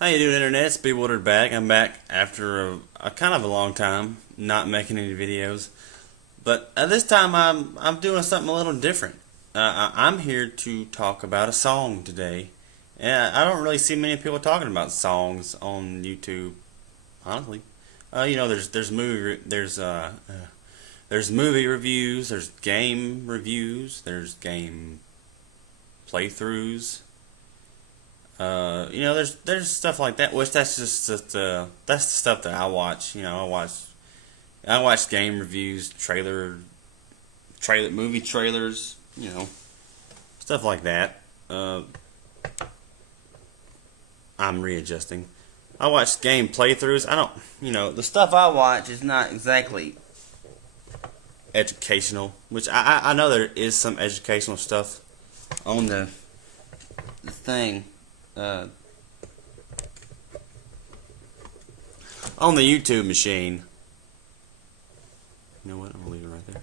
How you doing, Internet? It's Bewildered back. I'm back after a kind of a long time not making any videos, but this time I'm doing something a little different. I'm here to talk about a song today, and I don't really see many people talking about songs on YouTube. Honestly, there's movie reviews, there's game reviews, there's game playthroughs. There's stuff like that. Which that's the stuff that I watch. I watch game reviews, trailer movie trailers. Stuff like that. I'm readjusting. I watch game playthroughs. I don't. The stuff I watch is not exactly educational. Which I know there is some educational stuff on the thing. On the YouTube machine. You know what? I'm gonna leave it right there.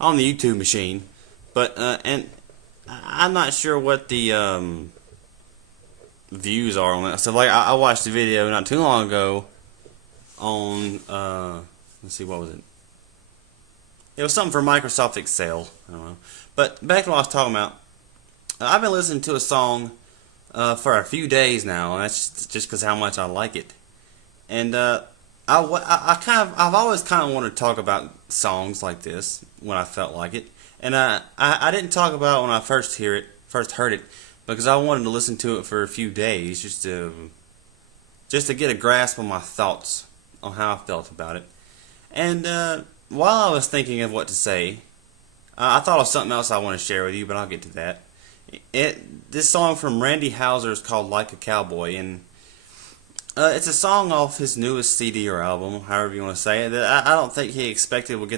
On the YouTube machine, but and I'm not sure what the views are on that. So I watched a video not too long ago on let's see, what was it? It was something for Microsoft Excel. I don't know. But back to what I was talking about. I've been listening to a song for a few days now, and that's just because how much I like it. And I've always kind of wanted to talk about songs like this when I felt like it. And I didn't talk about it when I first heard it, because I wanted to listen to it for a few days just to get a grasp on my thoughts on how I felt about it. And while I was thinking of what to say, I thought of something else I want to share with you, but I'll get to that. This song from Randy Houser is called "Like a Cowboy," and it's a song off his newest CD or album, however you want to say it. That I don't think he expected would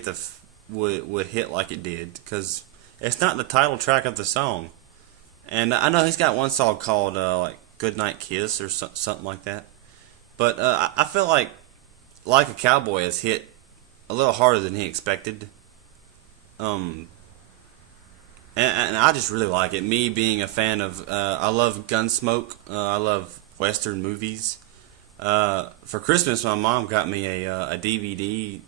hit like it did, because it's not the title track of the song. And I know he's got one song called like "Goodnight Kiss" or something like that. But I feel like a Cowboy has hit a little harder than he expected. And I just really like it. Me being a fan of, I love Gunsmoke. I love Western movies. For Christmas, my mom got me a DVD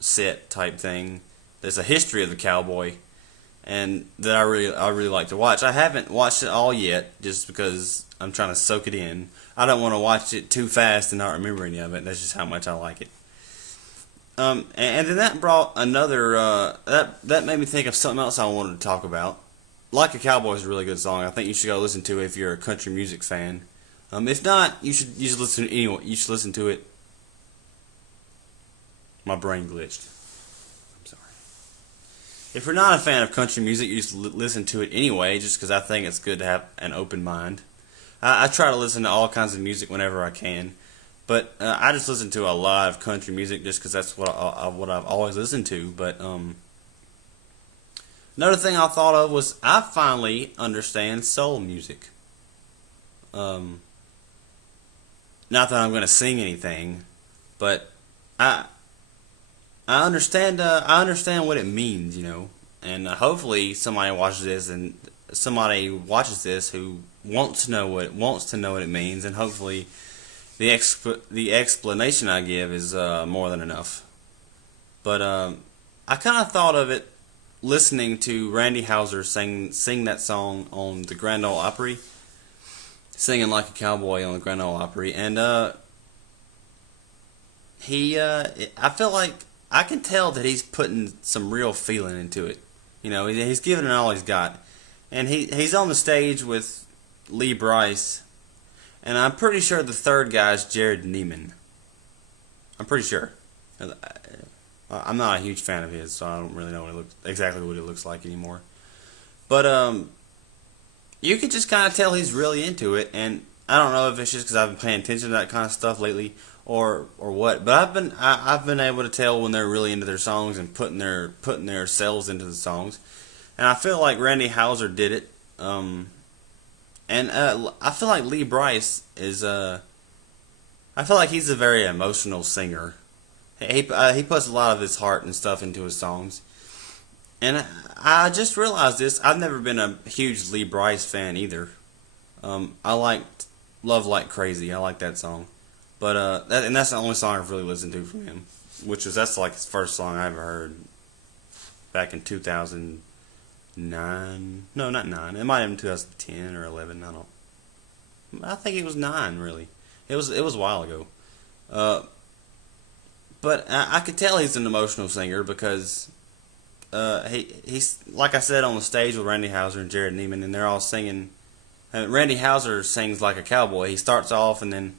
set type thing. There's a history of the Cowboy, and that I really like to watch. I haven't watched it all yet, just because I'm trying to soak it in. I don't want to watch it too fast and not remember any of it. That's just how much I like it. And then that brought another, that made me think of something else I wanted to talk about. Like a Cowboy is a really good song. I think you should go listen to it if you're a country music fan. If not, you should listen to it anyway. You should listen to it. My brain glitched. I'm sorry. If you're not a fan of country music, you should listen to it anyway, just because I think it's good to have an open mind. I try to listen to all kinds of music whenever I can. But I just listen to a lot of country music just because that's what I've always listened to. But another thing I thought of was I finally understand soul music. Not that I'm going to sing anything, but I understand what it means, and hopefully somebody watches this who wants to know what it means, and hopefully the explanation I give is more than enough. But I kind of thought of it listening to Randy Houser sing that song on the Grand Ole Opry, singing Like a Cowboy on the Grand Ole Opry, and I feel like I can tell that he's putting some real feeling into it. He's giving it all he's got, and he's on the stage with Lee Brice. And I'm pretty sure the third guy is Jared Neiman. I'm pretty sure. I'm not a huge fan of his, so I don't really know exactly what it looks like anymore. But you can just kind of tell he's really into it, and I don't know if it's just because I've been paying attention to that kind of stuff lately, or what. But I've been able to tell when they're really into their songs and putting their selves into the songs, and I feel like Randy Houser did it. And I feel like Lee Brice is I feel like he's a very emotional singer. He puts a lot of his heart and stuff into his songs. And I just realized this. I've never been a huge Lee Brice fan either. I liked Love Like Crazy. I like that song. But that's the only song I've really listened to from him, which was that's like his first song I ever heard back in 2009. No, not 9. It might have been 2010 or 11. I think it was 9 really. It was a while ago. Uh, but I could tell he's an emotional singer because he's like I said on the stage with Randy Houser and Jared Neiman, and they're all singing. Randy Houser sings like a cowboy. He starts off, and then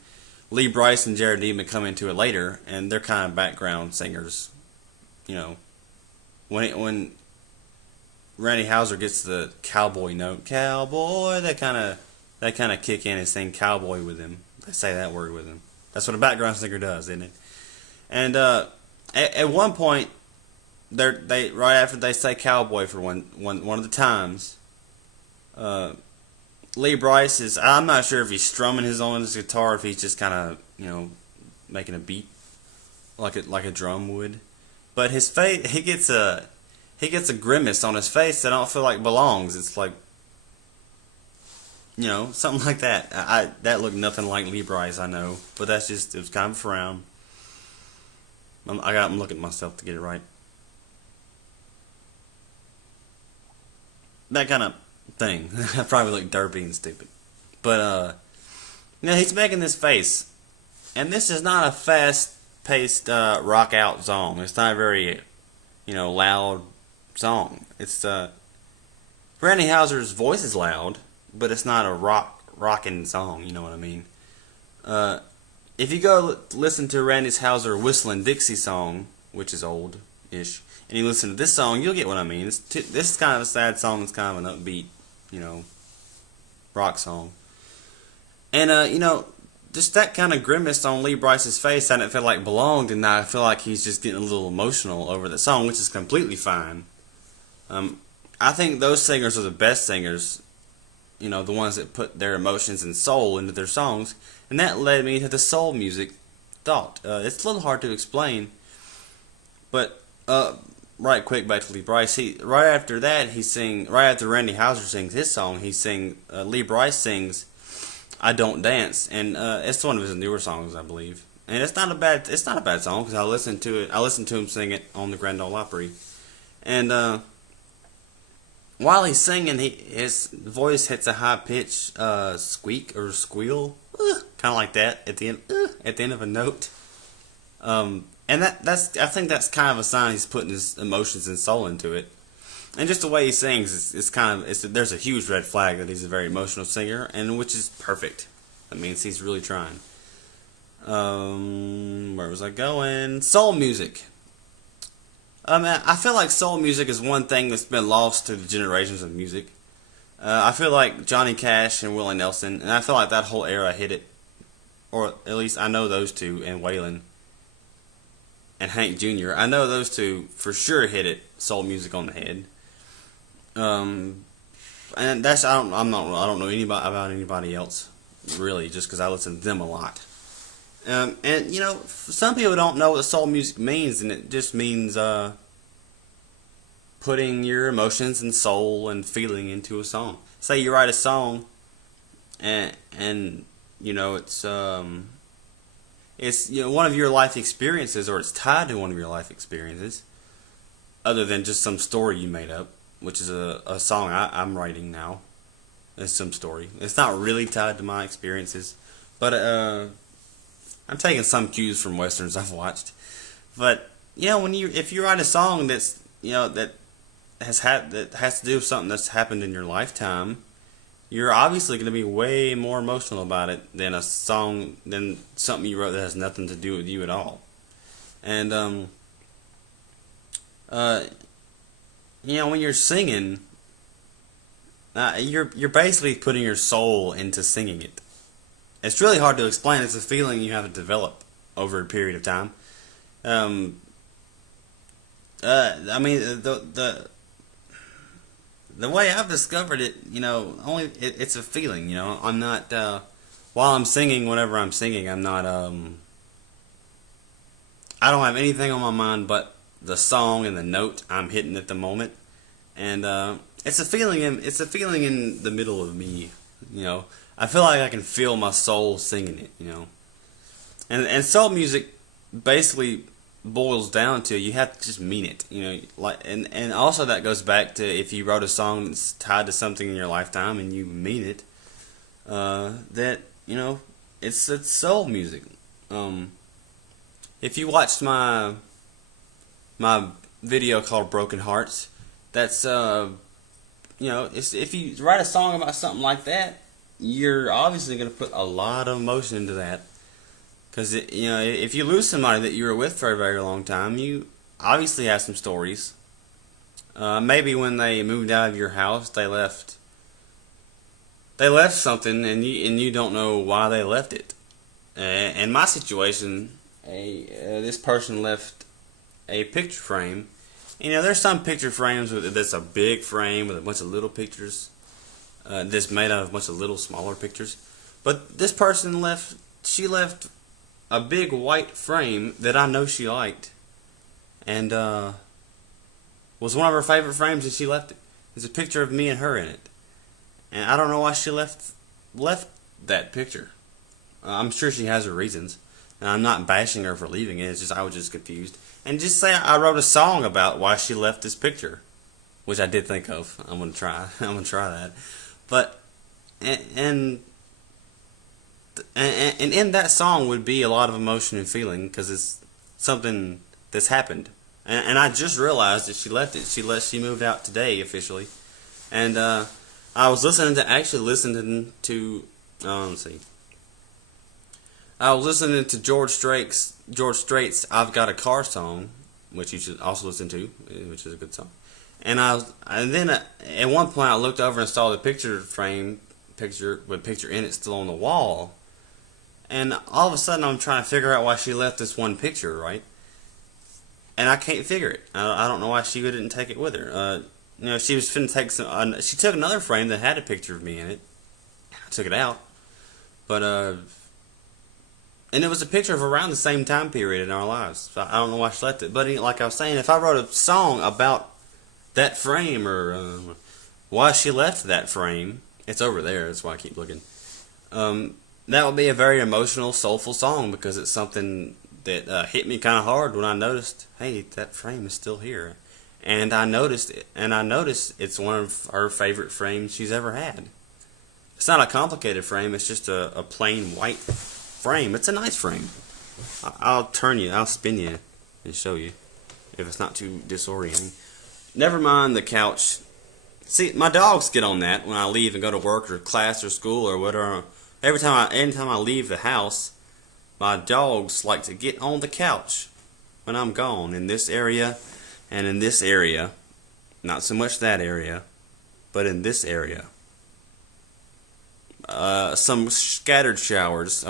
Lee Brice and Jared Neiman come into it later, and they're kind of background singers. You know, when Randy Houser gets the cowboy note, cowboy, they kind of kick in and sing cowboy with him. They say that word with him. That's what a background singer does, isn't it? And at one point, they right after they say cowboy for one of the times, uh, Lee Brice is, I'm not sure if he's strumming his own his guitar, or if he's just kind of making a beat like a drum would. But his face, he gets a grimace on his face that I don't feel like belongs. It's like something like that. That looked nothing like Lee Brice, I know, but it was kind of a frown. I'm looking at myself to get it right. That kind of thing. I probably look derpy and stupid. But he's making this face. And this is not a fast-paced rock out song. It's not a very, loud song. It's Randy Houser's voice is loud, but it's not a rockin' song, you know what I mean? If you go listen to Randy Houser Whistling Dixie song, which is old-ish, and you listen to this song, you'll get what I mean. This is kind of a sad song. It's kind of an upbeat, rock song. And, just that kind of grimace on Lee Brice's face, I didn't feel like belonged, and I feel like he's just getting a little emotional over the song, which is completely fine. I think those singers are the best singers, the ones that put their emotions and soul into their songs, and that led me to the soul music thought. It's a little hard to explain, but right quick back to Lee Brice. Right after Randy Houser sings his song, Lee Brice sings "I Don't Dance," and it's one of his newer songs, I believe. And it's not a bad song because I listened to him sing it on the Grand Ole Opry, and while he's singing, his voice hits a high pitch squeak or squeal, kind of like that at the end of a note. And I think that's kind of a sign he's putting his emotions and soul into it. And just the way he sings, there's a huge red flag that he's a very emotional singer, and which is perfect. That means he's really trying. Where was I going? Soul music. I feel like soul music is one thing that's been lost to the generations of music. I feel like Johnny Cash and Willie Nelson, and I feel like that whole era hit it, or at least I know those two, and Waylon and Hank Jr. I know those two for sure hit it soul music on the head. And that's I don't know about anybody else really, just because I listen to them a lot. And some people don't know what soul music means, and it just means putting your emotions and soul and feeling into a song. Say you write a song, and it's one of your life experiences, or it's tied to one of your life experiences, other than just some story you made up, which is a song I'm writing now. It's some story. It's not really tied to my experiences, but I'm taking some cues from westerns I've watched. But if you write a song that's that has to do with something that's happened in your lifetime, you're obviously going to be way more emotional about it than something you wrote that has nothing to do with you at all. And when you're singing, you're basically putting your soul into singing it. It's really hard to explain. It's a feeling you have to develop over a period of time. The way I've discovered it, it's a feeling. I'm not while I'm singing, whatever I'm singing, I'm not. I don't have anything on my mind but the song and the note I'm hitting at the moment, and it's a feeling. It's a feeling in the middle of me. I feel like I can feel my soul singing it, you know. And soul music basically boils down to you have to just mean it, you know. Like and also that goes back to if you wrote a song that's tied to something in your lifetime and you mean it, that you know it's soul music. If you watched my video called Broken Hearts, that's you know, if you write a song about something like that, you're obviously going to put a lot of emotion into that. Because, you know, if you lose somebody that you were with for a very long time, you obviously have some stories. Maybe when they moved out of your house, they left something, and you don't know why they left it. In my situation, this person left a picture frame. You know, there's some picture frames that's a big frame with a bunch of little pictures that's made out of a bunch of little smaller pictures. But this person left a big white frame that I know she liked, and was one of her favorite frames, and she left it. There's a picture of me and her in it, and I don't know why she left that picture. I'm sure she has her reasons, and I'm not bashing her for leaving it. It's just I was just confused. And just say I wrote a song about why she left this picture, which I did think of. I'm gonna try. I'm gonna try that. But and in that song would be a lot of emotion and feeling because it's something that's happened. And I just realized that she left it. She moved out today officially, and I was listening to let's see. I was listening to George Strait's "I've Got a Car" song, which you should also listen to, which is a good song. And then at one point I looked over and saw the picture with picture in it still on the wall, and all of a sudden I'm trying to figure out why she left this one picture, right? And I can't figure it. I don't know why she didn't take it with her. You know, she was finna take some. She took another frame that had a picture of me in it. I took it out, but and it was a picture of around the same time period in our lives. So I don't know why she left it. But like I was saying, if I wrote a song about that frame or why she left that frame, it's over there. That's why I keep looking. That would be a very emotional, soulful song because it's something that hit me kind of hard when I noticed, hey, that frame is still here. And I noticed it's one of her favorite frames she's ever had. It's not a complicated frame. It's just a plain white frame. It's a nice frame. I'll spin you and show you if it's not too disorienting. Never mind the couch. See, my dogs get on that when I leave and go to work or class or school or whatever. Anytime I leave the house, my dogs like to get on the couch when I'm gone in this area and in this area. Not so much that area, but in this area. Some scattered showers.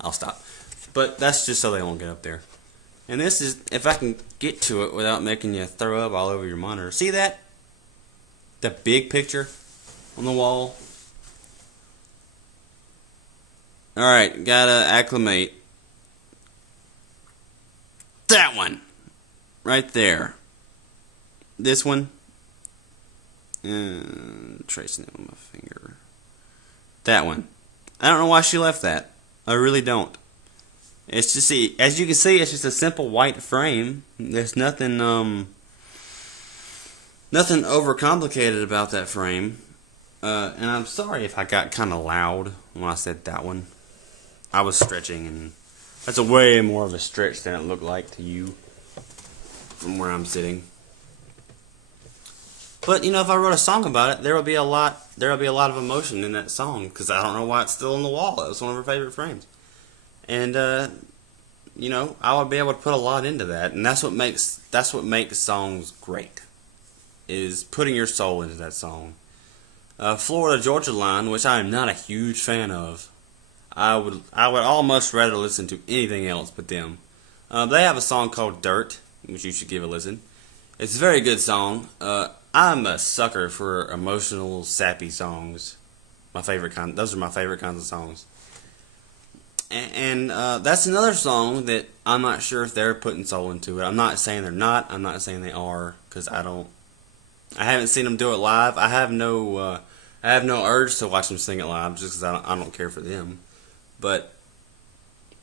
I'll stop. But that's just so they won't get up there. And this is, if I can get to it without making you throw up all over your monitor. See that? The big picture on the wall. Alright, gotta acclimate. That one. Right there. This one. Tracing it with my finger. That one. I don't know why she left that. I really don't. It's just, as you can see, it's just a simple white frame. There's nothing overcomplicated about that frame. And I'm sorry if I got kind of loud when I said that one. I was stretching, and that's a way more of a stretch than it looked like to you from where I'm sitting. But you know, if I wrote a song about it, there will be a lot of emotion in that song because I don't know why it's still on the wall. That was one of her favorite frames, and you know, I would be able to put a lot into that, and that's what makes songs great, is putting your soul into that song. Florida Georgia Line, which I am not a huge fan of, I would almost rather listen to anything else but them. They have a song called Dirt, which you should give a listen. It's a very good song. I'm a sucker for emotional, sappy songs. Those are my favorite kinds of songs. And that's another song that I'm not sure if they're putting soul into it. I'm not saying they're not. I'm not saying they are, because I haven't seen them do it live. I have no I have no urge to watch them sing it live just because I don't care for them. But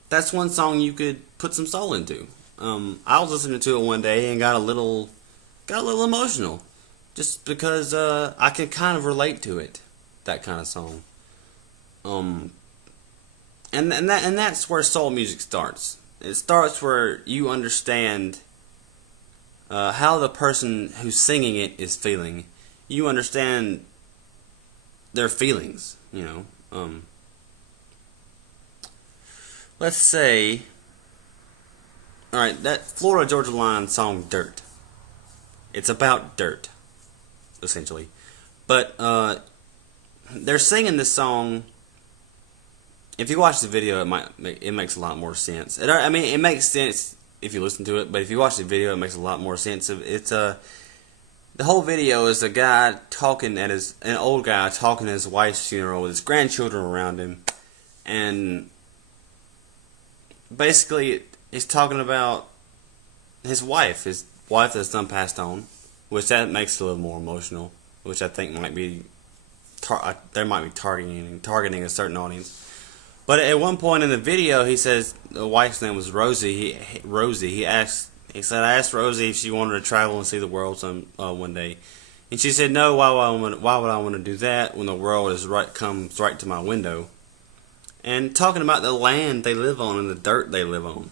that's one song you could put some soul into. I was listening to it one day and got a little emotional, just because I could kind of relate to it, that kind of song. Um, and that's where soul music starts. It starts where you understand how the person who's singing it is feeling. You understand their feelings. Let's say, all right, that Florida Georgia Line song "Dirt." It's about dirt, essentially, but they're singing this song. If you watch the video, it makes a lot more sense. It makes sense if you listen to it, but if you watch the video, it makes a lot more sense. The whole video is an old guy talking at his wife's funeral with his grandchildren around him, and basically he's talking about his wife that's done passed on, which that makes it a little more emotional, which I think might be they might be targeting a certain audience. But at one point in the video, he says the wife's name was Rosie. He said, I asked Rosie if she wanted to travel and see the world one day, and she said no. Why would I want to do that when the world comes right to my window? And talking about the land they live on and the dirt they live on,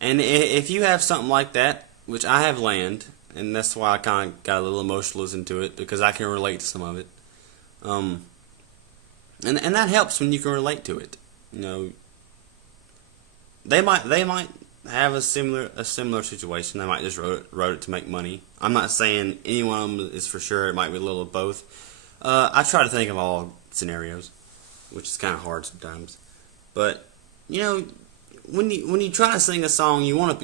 And if you have something like that, which I have land, and that's why I kind of got a little emotional listening to it, because I can relate to some of it. And that helps when you can relate to it. They might have a similar situation. They might just wrote it to make money. I'm not saying any one of them is for sure. It might be a little of both. I try to think of all scenarios, which is kind of hard sometimes. But when you try to sing a song, you want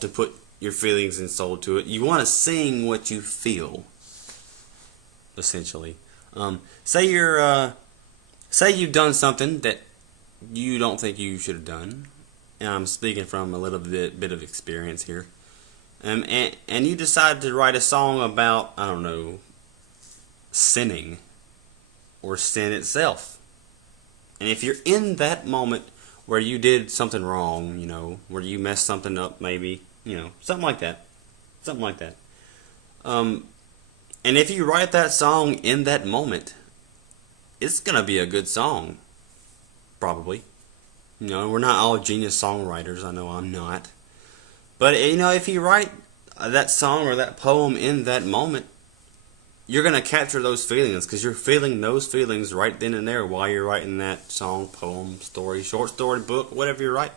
to put your feelings and soul to it. You want to sing what you feel, essentially. Say you've done something that you don't think you should have done, and I'm speaking from a little bit of experience here. And you decide to write a song about, I don't know, sinning or sin itself. And if you're in that moment where you did something wrong, where you messed something up, maybe, something like that. And if you write that song in that moment, it's gonna be a good song, probably. We're not all genius songwriters. I know I'm not. But if you write that song or that poem in that moment, you're gonna capture those feelings because you're feeling those feelings right then and there while you're writing that song, poem, story, short story, book, whatever you write.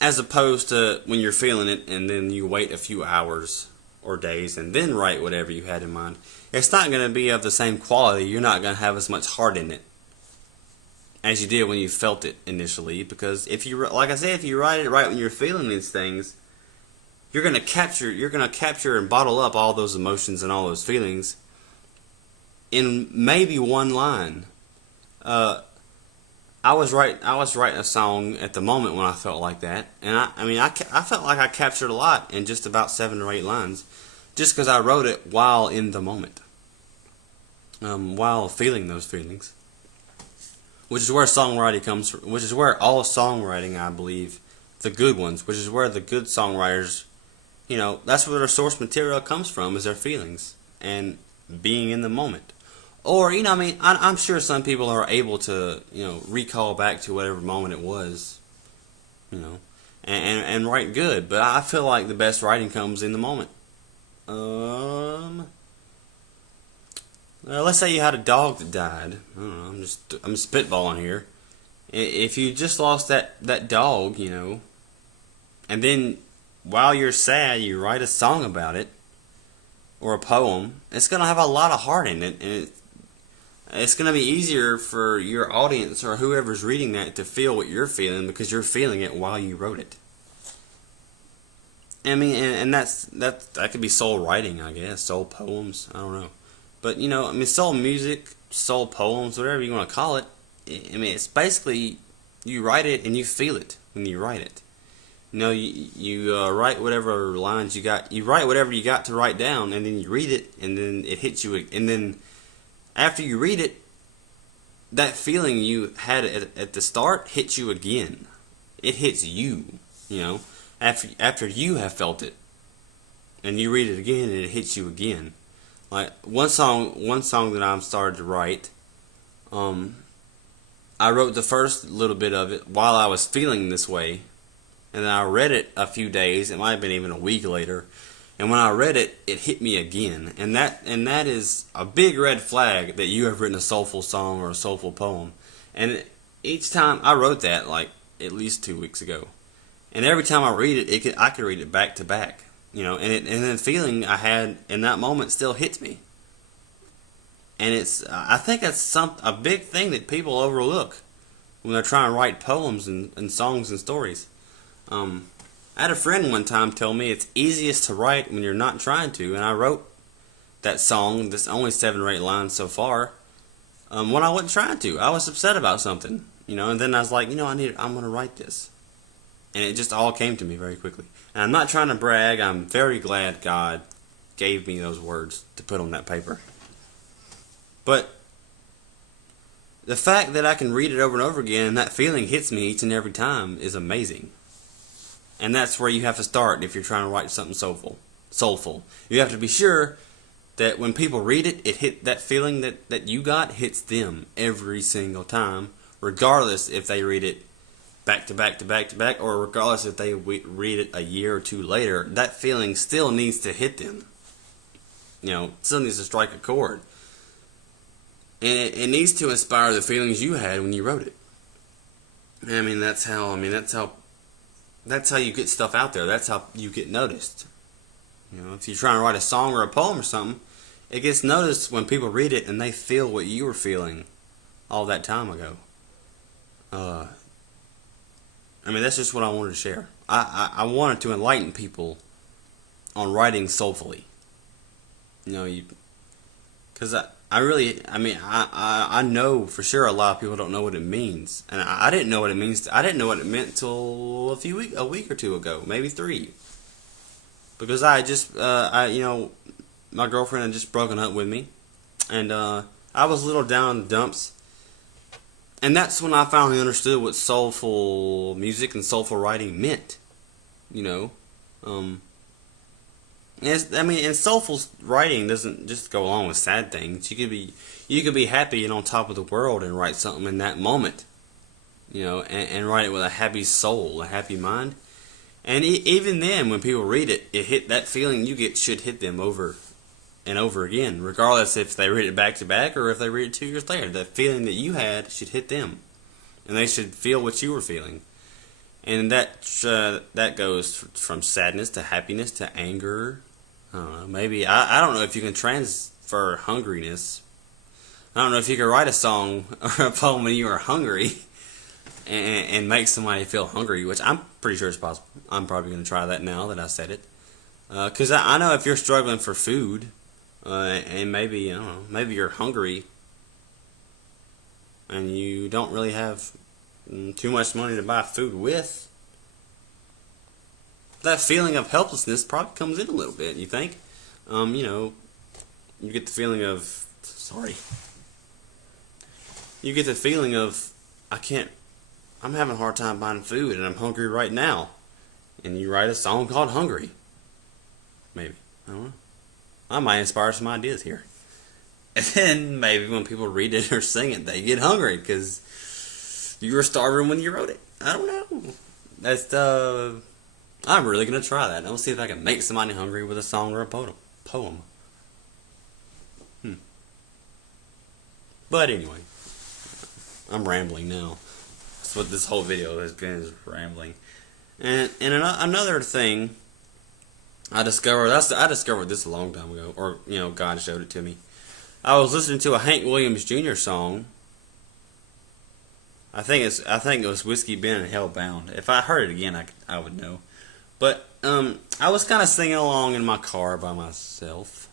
As opposed to when you're feeling it and then you wait a few hours or days and then write whatever you had in mind. It's not going to be of the same quality. You're not going to have as much heart in it as you did when you felt it initially. Because if you write it right when you're feeling these things, you're going to capture and bottle up all those emotions and all those feelings in maybe one line. I was writing a song at the moment when I felt like that, and I felt like I captured a lot in just about 7 or 8 lines, just because I wrote it while in the moment, while feeling those feelings, which is where songwriting comes from, which is where all songwriting, I believe, the good ones, which is where the good songwriters, that's where their source material comes from, is their feelings and being in the moment. Or, I'm sure some people are able to, recall back to whatever moment it was, and write good. But I feel like the best writing comes in the moment. Let's say you had a dog that died. I don't know, I'm spitballing here. If you just lost that dog, and then while you're sad, you write a song about it, or a poem, it's going to have a lot of heart in it, and it's going to be easier for your audience or whoever's reading that to feel what you're feeling because you're feeling it while you wrote it. And that could be soul writing, I guess, soul poems, I don't know. But, soul music, soul poems, whatever you want to call it, it's basically you write it and you feel it when you write it. You write whatever lines you got, you write whatever you got to write down, and then you read it, and then it hits you, and then after you read it, that feeling you had at the start hits you again. It hits you, you know, after you have felt it, and you read it again, and it hits you again. Like one song that I'm started to write. I wrote the first little bit of it while I was feeling this way, and then I read it a few days. It might have been even a week later, and when I read it, it hit me again. And that is a big red flag that you have written a soulful song or a soulful poem. And each time I wrote that, like at least 2 weeks ago, and every time I read it, I could read it back to back, you know, and the feeling I had in that moment still hits me. And I think that's a big thing that people overlook when they're trying to write poems and songs and stories. I had a friend one time tell me it's easiest to write when you're not trying to, and I wrote that song, that's only 7 or 8 lines so far, when I wasn't trying to. I was upset about something, you know, and then I was like, you know, I'm going to write this. And it just all came to me very quickly. And I'm not trying to brag. I'm very glad God gave me those words to put on that paper. But the fact that I can read it over and over again and that feeling hits me each and every time is amazing. And that's where you have to start if you're trying to write something soulful. You have to be sure that when people read it, that feeling that you got hits them every single time, regardless if they read it back to back to back to back, or regardless if they read it a year or 2 later. That feeling still needs to hit them. You know, still needs to strike a chord. And it needs to inspire the feelings you had when you wrote it. I mean, that's how you get stuff out there. That's how you get noticed. You know, if you're trying to write a song or a poem or something, it gets noticed when people read it and they feel what you were feeling all that time ago. I mean, that's just what I wanted to share. I wanted to enlighten people on writing soulfully. You know, because I know for sure a lot of people don't know what it means, and I didn't know what it means. I didn't know what it meant till a week or 2 ago, maybe 3, because my girlfriend had just broken up with me, and I was a little down in the dumps, and that's when I finally understood what soulful music and soulful writing meant. You know, and soulful writing doesn't just go along with sad things. You could be happy and on top of the world and write something in that moment, you know, and write it with a happy soul, a happy mind. And even then, when people read it, that feeling you get should hit them over and over again, regardless if they read it back to back or if they read it 2 years later. The feeling that you had should hit them, and they should feel what you were feeling. And that goes from sadness to happiness to anger. I don't know, maybe, I don't know if you can transfer hungriness. I don't know if you can write a song or a poem when you are hungry and make somebody feel hungry, which I'm pretty sure is possible. I'm probably going to try that now that I said it. Because I know if you're struggling for food, and maybe, I don't know, maybe you're hungry and you don't really have too much money to buy food with, that feeling of helplessness probably comes in a little bit, you think? You know, you get the feeling of, you get the feeling of, I'm having a hard time buying food and I'm hungry right now. And you write a song called Hungry. Maybe. I don't know. I might inspire some ideas here. And then maybe when people read it or sing it, they get hungry because you were starving when you wrote it. I don't know. I'm really going to try that. I'll see if I can make somebody hungry with a song or a poem. But anyway, I'm rambling now. That's what this whole video has been, is rambling. And another thing I discovered this a long time ago, or, you know, God showed it to me. I was listening to a Hank Williams Jr. song. I think it was Whiskey Ben and Hellbound. If I heard it again, I would know. But I was kind of singing along in my car by myself,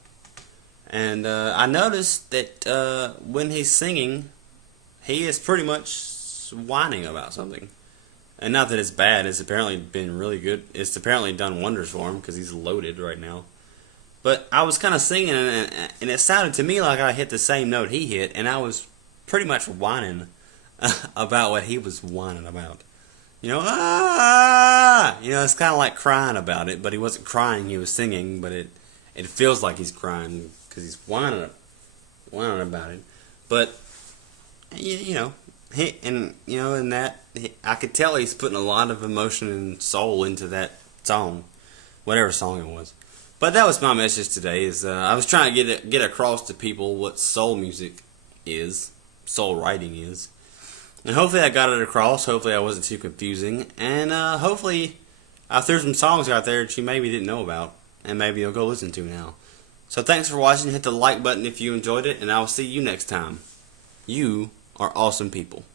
and I noticed that when he's singing, he is pretty much whining about something. And not that it's bad. It's apparently been really good. It's apparently done wonders for him because he's loaded right now. But I was kind of singing, and it sounded to me like I hit the same note he hit, and I was pretty much whining about what he was whining about. It's kind of like crying about it, but he wasn't crying, he was singing, but it feels like he's crying because he's whining about it. But, I could tell he's putting a lot of emotion and soul into that song, whatever song it was. But that was my message today. I was trying to get across to people what soul music is, soul writing is, and hopefully I got it across. Hopefully I wasn't too confusing, and hopefully I threw some songs out there that you maybe didn't know about, and maybe you'll go listen to now. So thanks for watching. Hit the like button if you enjoyed it, and I'll see you next time. You are awesome people.